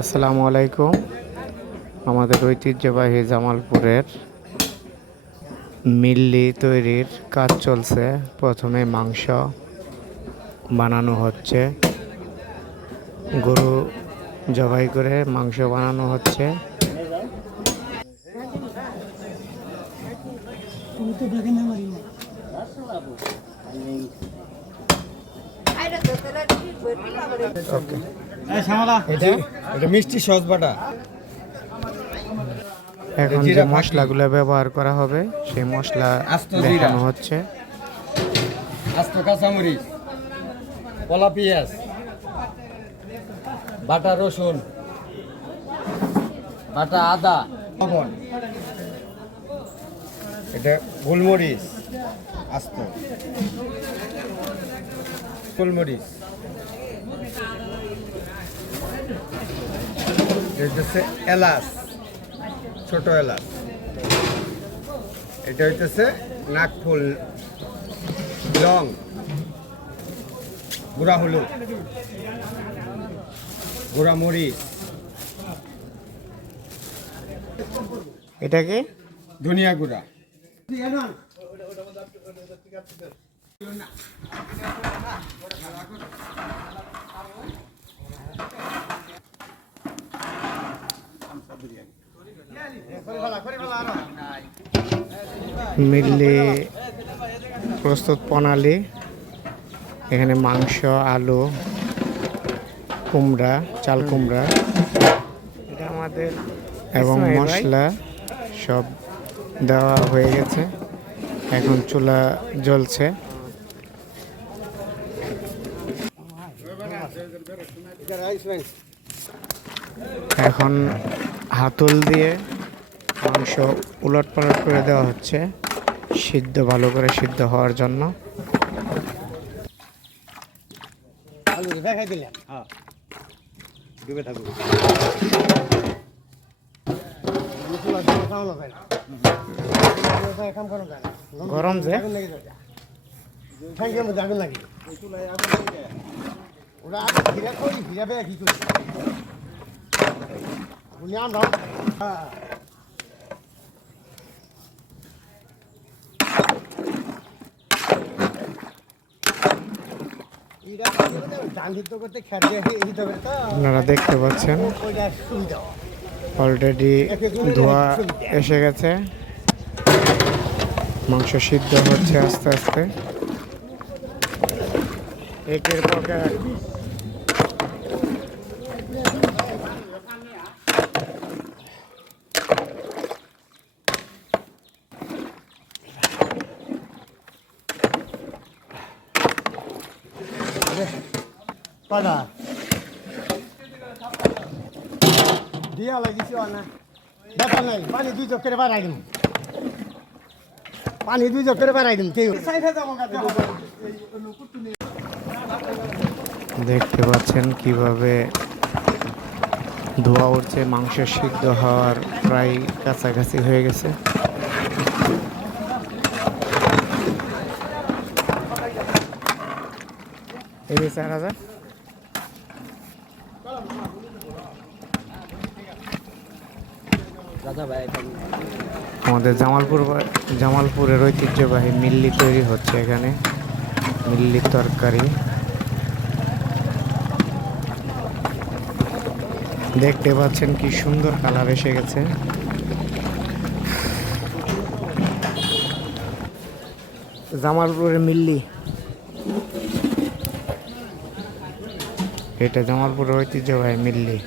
আসসালামু আলাইকুম। আমাদের ঐতিহ্যবাহী জামালপুরের মিল্লি তৈরির কাজ চলছে। প্রথমে মাংস বানানো হচ্ছে, গরু জবাই করে মাংস বানানো হচ্ছে। এটা মিষ্টি সস বাটা। এখন যে মশলাগুলো ব্যবহার করা হবে সেই মশলা দেখানো হচ্ছে। আস্ত কাঁচামরিচ, কলা পেঁয়াজ, বাটা রসুন, বাটা আদা, লবণ, এটা গোলমরিচ, আস্ত গোলমরিচ, এটা হচ্ছে এলাচ, ছোট এলাচ, এটা হইতেছে নাকফুল, লং, গুঁড়া হলুদ, গুঁড়া মরিচ, এটাকে ধনিয়া গুঁড়া। মিল্লি প্রস্তুত প্রণালী। এখানে মাংস, আলু, কুমড়া, চাল কুমড়া এটা আমাদের এবং মশলা সব দেওয়া হয়ে গেছে। এখন চুলা জ্বলছে। এখন হাতল দিয়ে মাংস উলট পালট করে দেওয়া হচ্ছে ভালো করে সিদ্ধ হওয়ার জন্য। গরম যে আপনারা দেখতে পাচ্ছেন অলরেডি ধোয়া এসে গেছে। মাংস সিদ্ধ হচ্ছে আস্তে আস্তে, একের পর এক। দিয়া লাগিছে না দেখা নাই, পানি দুই চোখ করে বাড়াই দিম, পানি দুই চোখ করে বাড়াই দিম। দেখতে পাচ্ছেন কিভাবে ধোয়া উঠছে। মাংস সিদ্ধ হওয়ার প্রায় কাছাকাছি হয়ে গেছে। এই 4000 আমাদের জামালপুরের ঐতিহ্যবাহী মিল্লি তৈরি হচ্ছে এখানে। মিল্লি তরকারি দেখতে পাচ্ছেন কি সুন্দর কালার এসে গেছে। জামালপুরের মিল্লি, এটা জামালপুরের ঐতিহ্যবাহী মিল্লি।